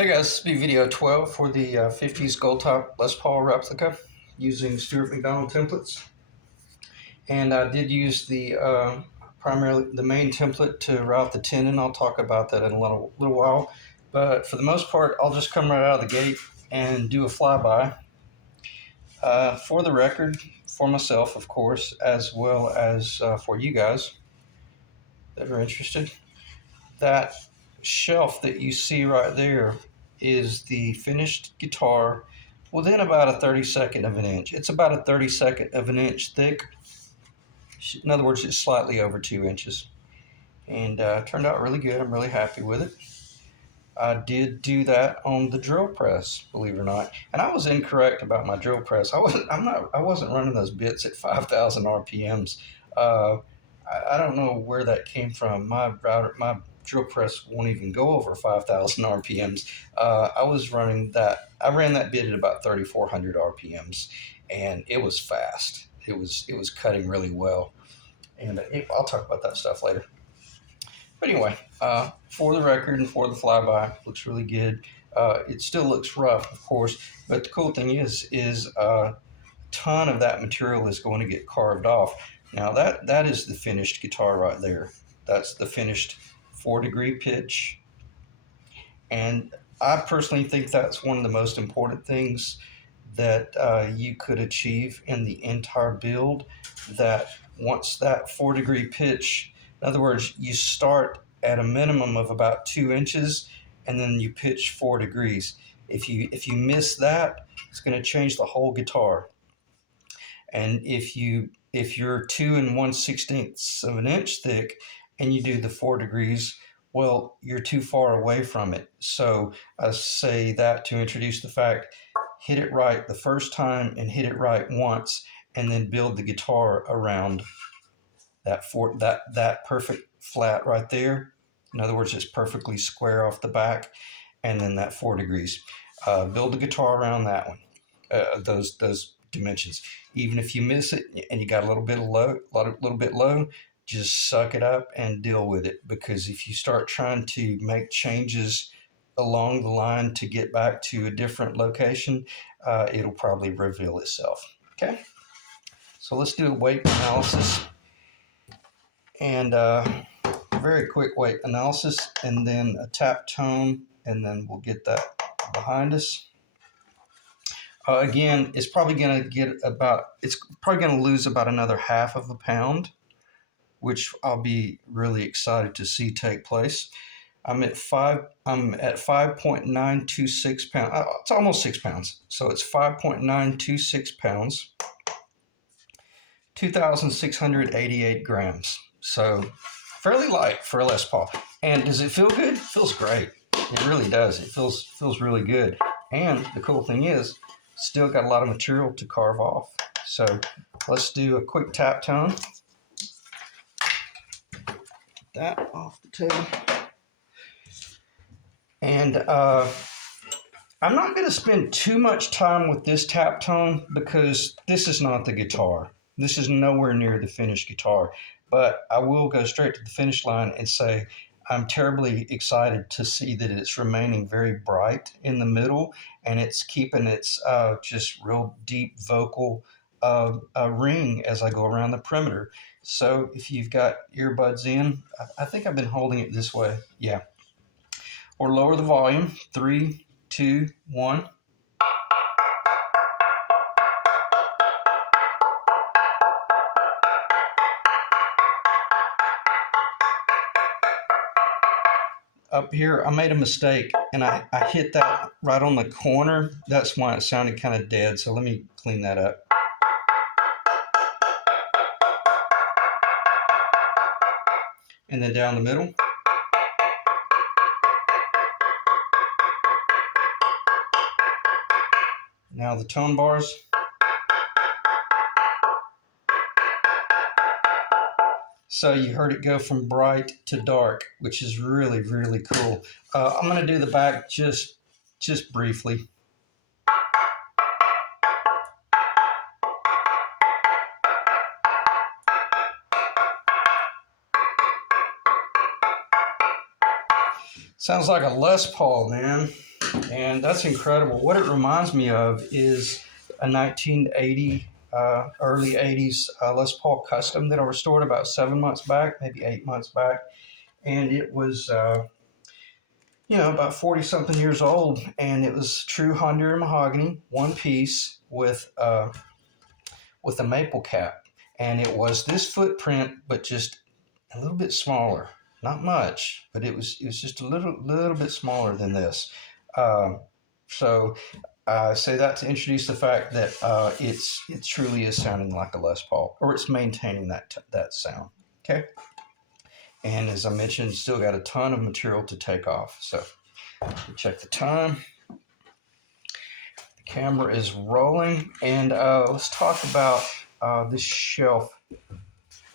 Hey guys, this will be video 12 for the 50's Goldtop Les Paul replica using Stuart McDonald templates. And I did use the primarily the main template to route the Tenon. I'll talk about that in a little while. But for the most part, I'll just come right out of the gate and do a flyby. For the record, for myself, of course, as well as for you guys that are interested, that shelf that you see right there is the finished guitar within about a 32nd of an inch. It's about a 32nd of an inch thick. In other words, it's slightly over 2 inches. And turned out really good. I'm really happy with it. I did do that on the drill press, believe it or not. And I was incorrect about my drill press. I wasn't running those bits at 5,000 RPMs. I don't know where that came from. My drill press won't even go over 5,000 RPMs. I ran that bit at about 3,400 RPMs, and it was fast. It was cutting really well, and I'll talk about that stuff later. But anyway, for the record and for the flyby, looks really good. It still looks rough, of course, but the cool thing is a ton of that material is going to get carved off. Now that is the finished guitar right there. That's the finished 4-degree pitch. And I personally think that's one of the most important things that you could achieve in the entire build. That once that 4-degree pitch, in other words, you start at a minimum of about 2 inches and then you pitch 4 degrees. If you miss that, it's going to change the whole guitar. And if you're 2 1/16 of an inch thick and you do the 4 degrees, well, you're too far away from it. So I say that to introduce the fact, hit it right the first time and hit it right once, and then build the guitar around that perfect flat right there. In other words, it's perfectly square off the back, and then that 4 degrees. Build the guitar around that one, those dimensions. Even if you miss it and you got a little bit low, just suck it up and deal with it. Because if you start trying to make changes along the line to get back to a different location, it'll probably reveal itself. Okay, so let's do a weight analysis and very quick weight analysis, and then a tap tone, and then we'll get that behind us. Again, it's probably going to lose about another half of a pound, which I'll be really excited to see take place. I'm at 5.926 pounds. It's almost 6 pounds. So it's 5.926 pounds, 2,688 grams. So fairly light for a Les Paul. And does it feel good? It feels great. It really does. It feels really good. And the cool thing is, still got a lot of material to carve off. So let's do a quick tap tone. Get that off the table. And I'm not going to spend too much time with this tap tone because this is not the guitar. This is nowhere near the finished guitar. But I will go straight to the finish line and say I'm terribly excited to see that it's remaining very bright in the middle, and it's keeping its just real deep vocal ring as I go around the perimeter. So if you've got earbuds in, I think I've been holding it this way. Yeah. Or lower the volume. 3, 2, 1. Up here, I made a mistake, and I hit that right on the corner. That's why it sounded kind of dead, so let me clean that up. And then down the middle. Now the tone bars. So you heard it go from bright to dark, which is really, really cool. I'm going to do the back just briefly. Sounds like a Les Paul, man. And that's incredible. What it reminds me of is a 1980, early 80s Les Paul Custom that I restored about 7 months back, maybe 8 months back. And it was, about 40 something years old. And it was true Honduran mahogany, one piece with a maple cap. And it was this footprint, but just a little bit smaller. Not much, but it was just a little bit smaller than this. Um, so I say that to introduce the fact that it truly is sounding like a Les Paul, or it's maintaining that sound. Okay, and as I mentioned, still got a ton of material to take off. So check the time. The camera is rolling, and let's talk about this shelf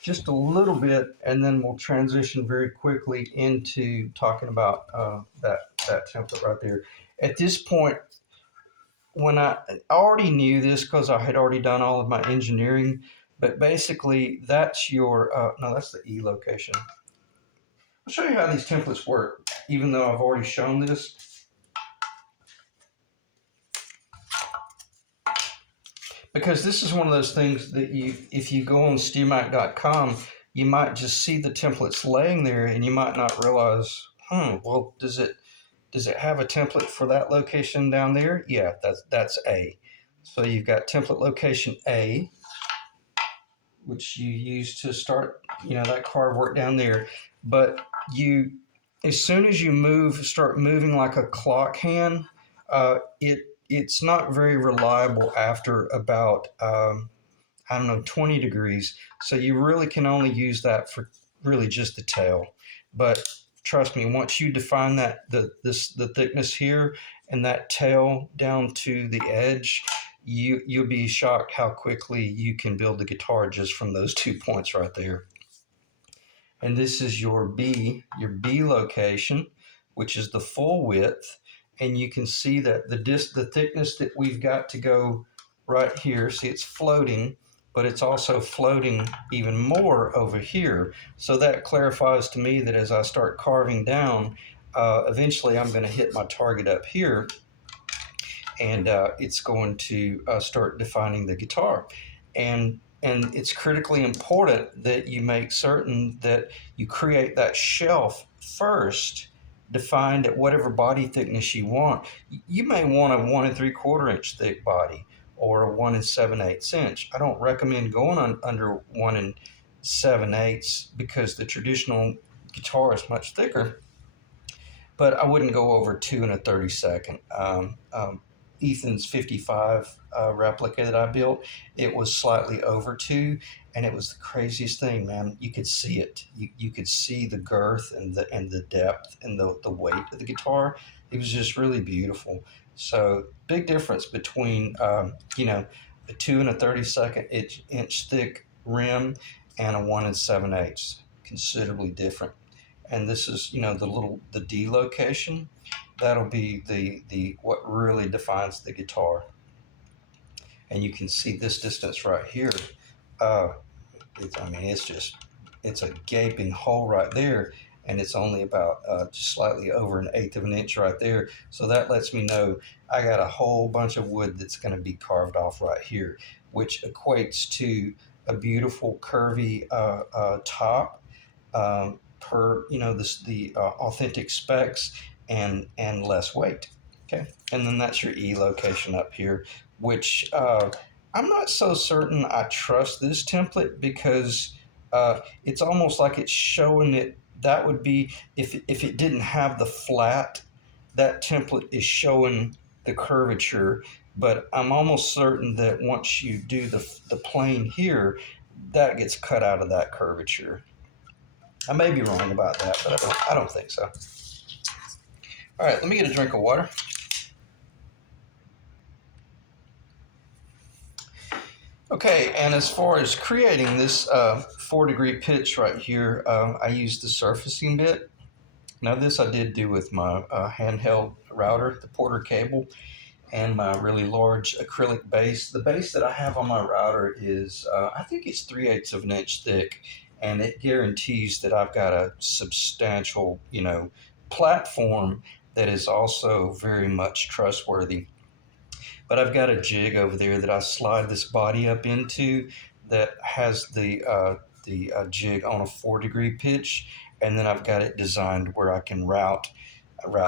just a little bit, and then we'll transition very quickly into talking about that template right there. At this point, when I already knew this because I had already done all of my engineering, but basically that's your no, that's the E location. I'll show you how these templates work, even though I've already shown this. Because this is one of those things that if you go on StewMac.com, you might just see the templates laying there, and you might not realize, well, does it have a template for that location down there? Yeah, that's A. So you've got template location A, which you use to start, that carve work down there. But as soon as you start moving like a clock hand, it's not very reliable after about, 20 degrees. So you really can only use that for really just the tail. But trust me, once you define the thickness here and that tail down to the edge, you'll be shocked how quickly you can build the guitar just from those 2 points right there. And this is your B location, which is the full width. And you can see that the thickness that we've got to go right here, see it's floating, but it's also floating even more over here. So that clarifies to me that as I start carving down, eventually I'm going to hit my target up here, and it's going to start defining the guitar. And it's critically important that you make certain that you create that shelf first, defined at whatever body thickness you want. You may want a 1 3/4 inch thick body or a 1 7/8 inch. I don't recommend going under 1 7/8 because the traditional guitar is much thicker. But I wouldn't go over 2 1/32. Ethan's 55 replica that I built, it was slightly over 2, and it was the craziest thing, man. You could see it. You could see the girth and the depth and the weight of the guitar. It was just really beautiful. So big difference between a 2 1/32 inch thick rim and a 1 7/8. Considerably different. And this is the D location. That'll be the what really defines the guitar. And you can see this distance right here. It's a gaping hole right there, and it's only about just slightly over 1/8 of an inch right there. So that lets me know I got a whole bunch of wood that's going to be carved off right here, which equates to a beautiful curvy top, per the authentic specs, and less weight. Okay, and then that's your E location up here, which I'm not so certain I trust this template because it's almost like it's showing it. That would be if it didn't have the flat, that template is showing the curvature. But I'm almost certain that once you do the plane here, that gets cut out of that curvature. I may be wrong about that, but I don't think so. All right, let me get a drink of water. Okay, and as far as creating this 4-degree pitch right here, I used the surfacing bit. Now this I did do with my handheld router, the Porter cable, and my really large acrylic base. The base that I have on my router is, I think it's 3/8 of an inch thick, and it guarantees that I've got a substantial, platform that is also very much trustworthy. But I've got a jig over there that I slide this body up into that has the jig on a 4-degree pitch, and then I've got it designed where I can route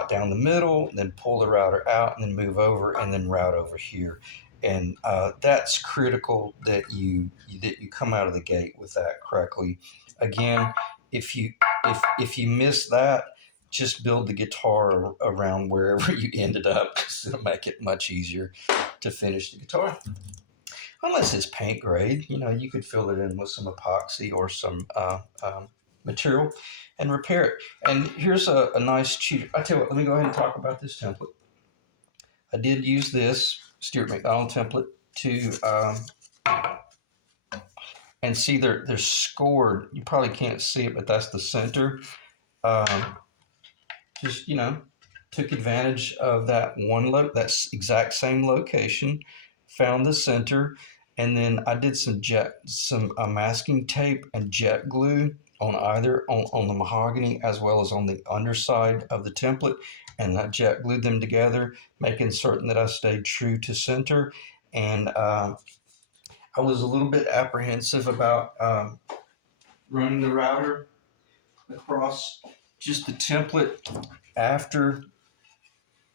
down the middle, then pull the router out, and then move over, and then route over here. And that's critical that you come out of the gate with that correctly. Again, if you if you miss that, just build the guitar around wherever you ended up. It'll make it much easier to finish the guitar. Unless it's paint grade, you could fill it in with some epoxy or some material and repair it. And here's a nice cheat. I tell you what, let me go ahead and talk about this template. I did use this Stuart McDonald template and see they're scored. You probably can't see it, but that's the center. Just took advantage of that that exact same location, found the center, and then I did some masking tape and jet glue on the mahogany as well as on the underside of the template, and I jet glued them together, making certain that I stayed true to center. And I was a little bit apprehensive about running the router across just the template after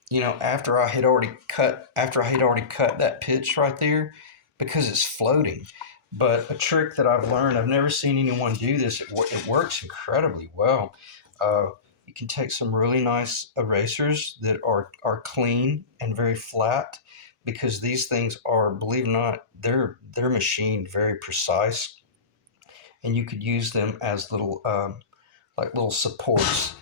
I had already cut that pitch right there, because it's floating. But a trick that I've learned, I've never seen anyone do this. It works incredibly well. You can take some really nice erasers that are clean and very flat, because these things are, believe it or not, they're machined very precise, and you could use them as little supports.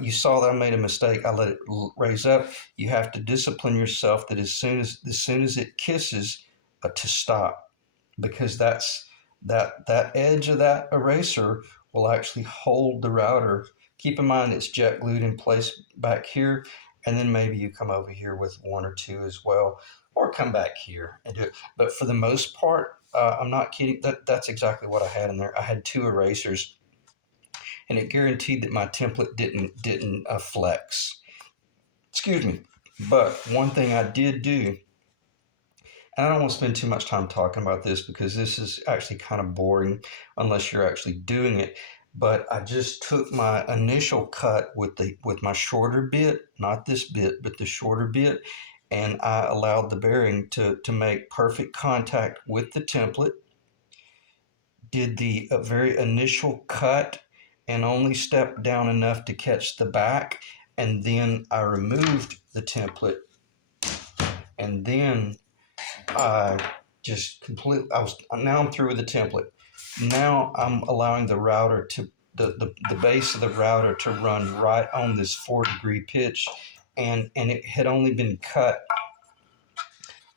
You saw that I made a mistake. I let it raise up. You have to discipline yourself that as soon as it kisses, to stop, because that edge of that eraser will actually hold the router. Keep in mind it's jet glued in place back here, and then maybe you come over here with one or two as well, or come back here and do it. But for the most part, I'm not kidding. That's exactly what I had in there. I had 2 erasers, and it guaranteed that my template didn't flex. Excuse me. But one thing I did do, and I don't want to spend too much time talking about this because this is actually kind of boring unless you're actually doing it. But I just took my initial cut with my shorter bit, not this bit, but the shorter bit, and I allowed the bearing to make perfect contact with the template. Did the very initial cut and only stepped down enough to catch the back, and then I removed the template, and then I just completely now I'm through with the template. Now I'm allowing the router to the base of the router to run right on this 4-degree pitch, and it had only been cut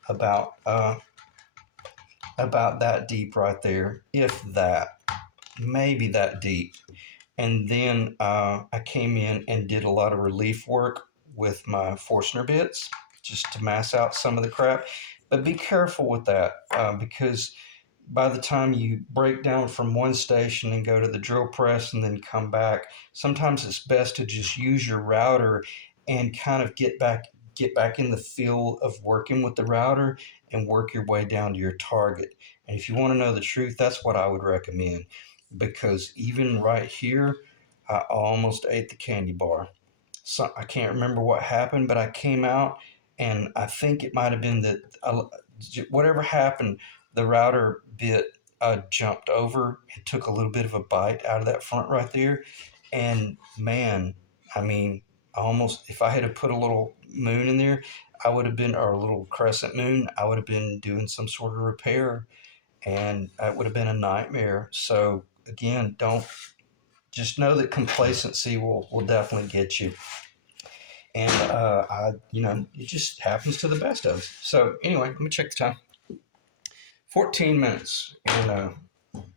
about that deep right there, if that, maybe that deep. And then I came in and did a lot of relief work with my Forstner bits just to mass out some of the crap. But be careful with that, because by the time you break down from one station and go to the drill press and then come back, sometimes it's best to just use your router and kind of get back in the feel of working with the router and work your way down to your target. And if you want to know the truth, that's what I would recommend, because even right here, I almost ate the candy bar. So I can't remember what happened, but I came out, and I think it might have been that whatever happened, the router bit jumped over and took a little bit of a bite out of that front right there. And man, I mean, if I had put a little moon in there, or a little crescent moon, I would have been doing some sort of repair, and it would have been a nightmare. So again, just know that complacency will definitely get you. And it just happens to the best of us. So anyway, let me check the time. 14 minutes. And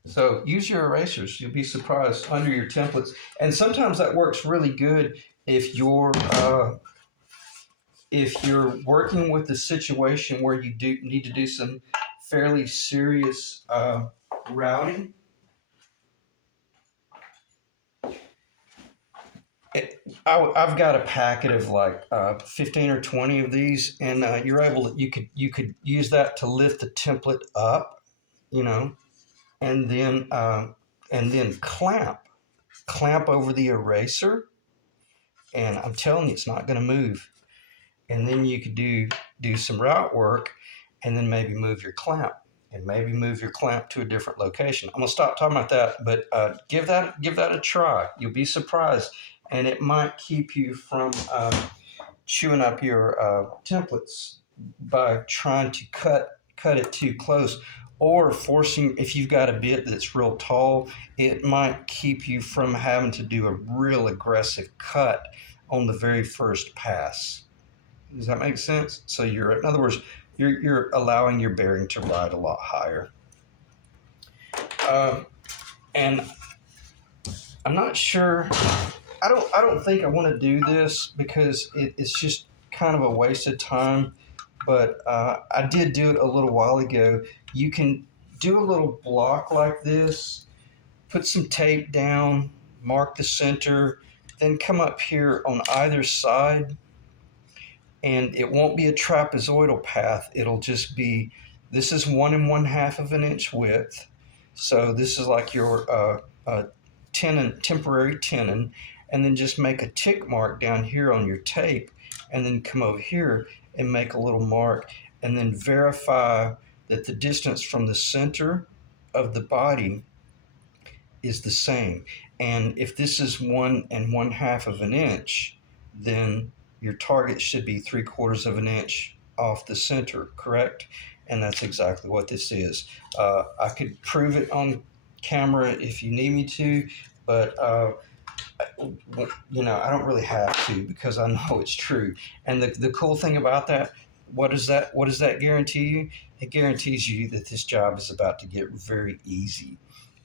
so use your erasers. You'll be surprised under your templates. And sometimes that works really good if you're working with a situation where you do need to do some fairly serious routing. I've got a packet of like 15 or 20 of these, and you're able to you could use that to lift the template up, you know, and then clamp over the eraser, and I'm telling you, it's not going to move. And then you could do some route work, and then maybe move your clamp, and maybe move your clamp to a different location. I'm gonna stop talking about that, but give that a try. You'll be surprised, and it might keep you from chewing up your templates by trying to cut it too close, or forcing. If you've got a bit that's real tall, it might keep you from having to do a real aggressive cut on the very first pass. Does that make sense? So in other words, you're allowing your bearing to ride a lot higher. And I'm not sure. I don't think I want to do this because it's just kind of a waste of time. But I did do it a little while ago. You can do a little block like this, put some tape down, mark the center, then come up here on either side, and it won't be a trapezoidal path. It'll just be, this is 1 1/2 of an inch width. So this is like your tenon, temporary tenon, and then just make a tick mark down here on your tape, and then come over here and make a little mark, and then verify that the distance from the center of the body is the same. And if this is 1 1/2 of an inch, then your target should be 3/4 of an inch off the center, correct? And that's exactly what this is. I could prove it on camera if you need me to, but I don't really have to because I know it's true. And the cool thing about that, what does that guarantee you? It guarantees you that this job is about to get very easy.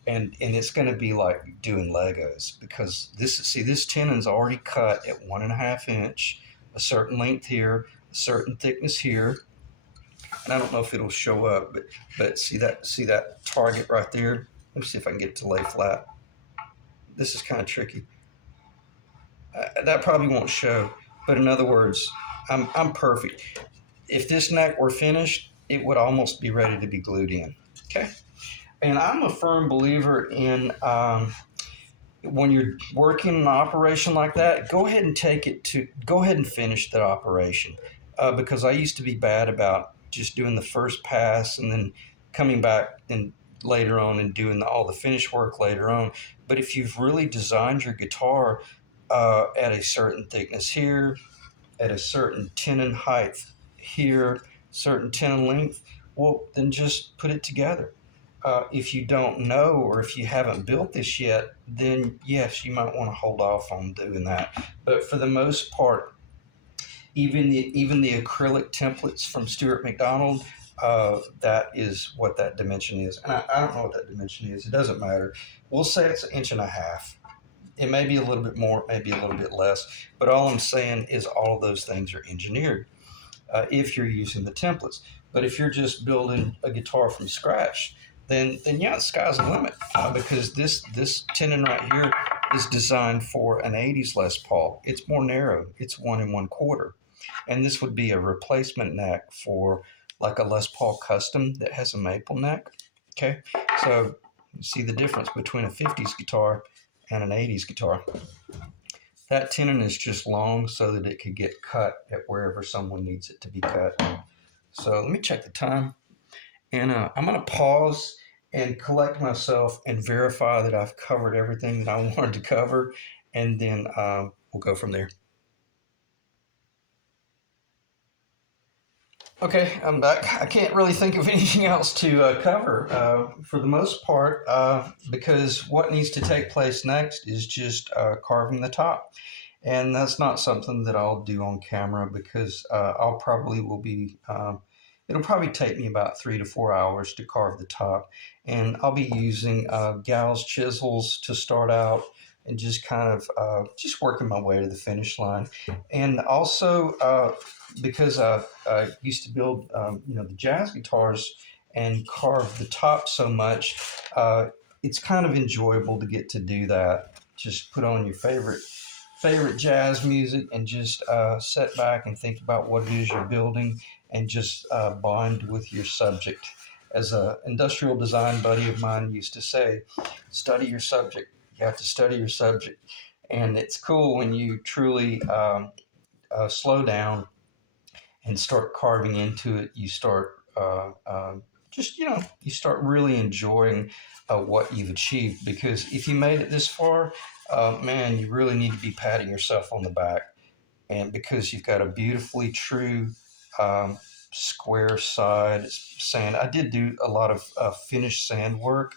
And it's going to be like doing Legos, because this tenon's already cut at 1 1/2 inch, a certain length here, a certain thickness here, and I don't know if it'll show up, but see that target right there. Let me see if I can get it to lay flat. This is kind of tricky. That probably won't show, but in other words, I'm perfect. If this neck were finished, it would almost be ready to be glued in. Okay. And I'm a firm believer in when you're working an operation like that, go ahead and finish that operation. Because I used to be bad about just doing the first pass and then coming back and later on and doing all the finish work later on. But if you've really designed your guitar at a certain thickness here, at a certain tenon height here, certain tenon length, well, then just put it together. If you don't know, or if you haven't built this yet, then yes, you might want to hold off on doing that. But for the most part, even the acrylic templates from Stuart McDonald, that is what that dimension is. And I don't know what that dimension is. It doesn't matter. We'll say it's 1.5 inches. It may be a little bit more, it may be a little bit less. But all I'm saying is all of those things are engineered if you're using the templates. But if you're just building a guitar from scratch, then yeah, the sky's the limit, because this tenon right here is designed for an 80s Les Paul. It's more narrow. It's 1 1/4, and this would be a replacement neck for like a Les Paul Custom that has a maple neck. Okay, so you see the difference between a 50s guitar and an 80s guitar. That tenon is just long so that it could get cut at wherever someone needs it to be cut. So let me check the time. And I'm going to pause and collect myself and verify that I've covered everything that I wanted to cover. And then we'll go from there. Okay, I'm back. I can't really think of anything else to cover for the most part, because what needs to take place next is just carving the top. And that's not something that I'll do on camera, because it'll probably take me about 3 to 4 hours to carve the top. And I'll be using gal's chisels to start out, and just kind of just working my way to the finish line. And also because I used to build the jazz guitars and carve the top so much, it's kind of enjoyable to get to do that. Just put on your favorite favorite jazz music and just sit back and think about what it is you're building and just bond with your subject. As an industrial design buddy of mine used to say, study your subject. You have to study your subject. And it's cool when you truly slow down and start carving into it. You start just, you start really enjoying what you've achieved. Because if you made it this far, man, you really need to be patting yourself on the back. And because you've got a beautifully true um, square side sand. I did do a lot of finished sand work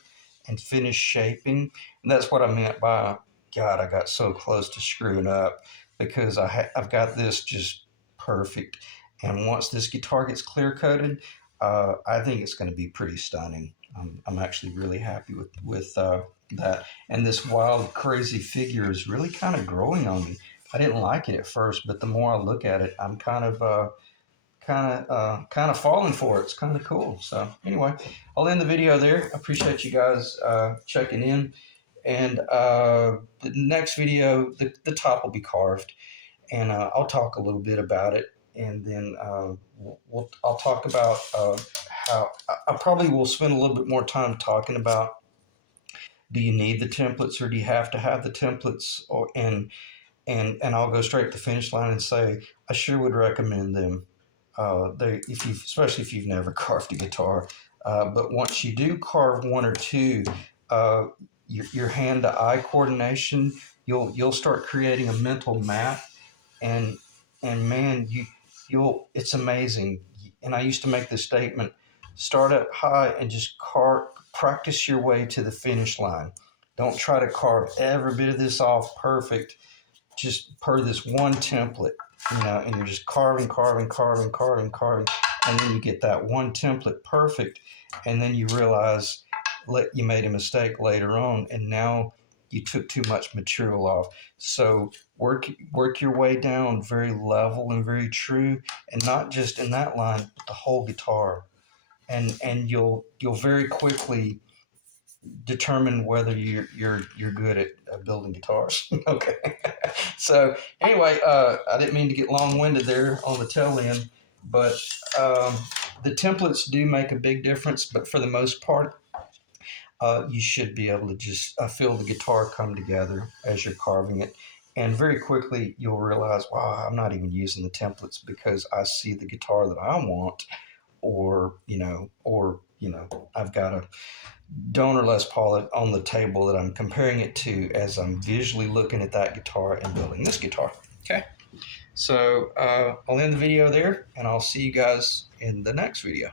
and finished shaping, and that's what I meant by God. I got so close to screwing up because I've got this just perfect, and once this guitar gets clear coated, I think it's going to be pretty stunning. I'm actually really happy with that, and this wild, crazy figure is really kind of growing on me. I didn't like it at first, but the more I look at it, I'm kind of falling for it. It's kind of cool. So anyway, I'll end the video there. I appreciate you guys checking in, and the next video, the top will be carved, and I'll talk a little bit about it, and then I'll talk about how I probably will spend a little bit more time talking about, do you need the templates or do you have to have the templates, or and I'll go straight to the finish line and say I sure would recommend them. If you, especially if you've never carved a guitar, but once you do carve one or two, uh, your hand to eye coordination, you'll start creating a mental map, and man, you'll it's amazing. And I used to make this statement: start up high and just practice your way to the finish line. Don't try to carve every bit of this off perfect just per this one template, and you're just carving, carving, carving, carving, carving, and then you get that one template perfect, and then you realize you made a mistake later on, and now you took too much material off. So work your way down very level and very true, and not just in that line, but the whole guitar, and you'll very quickly determine whether you're good at building guitars. Okay. So anyway, I didn't mean to get long-winded there on the tail end, but the templates do make a big difference. But for the most part, you should be able to just feel the guitar come together as you're carving it. And very quickly, you'll realize, wow, I'm not even using the templates because I see the guitar that I want, or I've got a donor Les Paul on the table that I'm comparing it to as I'm visually looking at that guitar and building this guitar. Okay, so I'll end the video there, and I'll see you guys in the next video.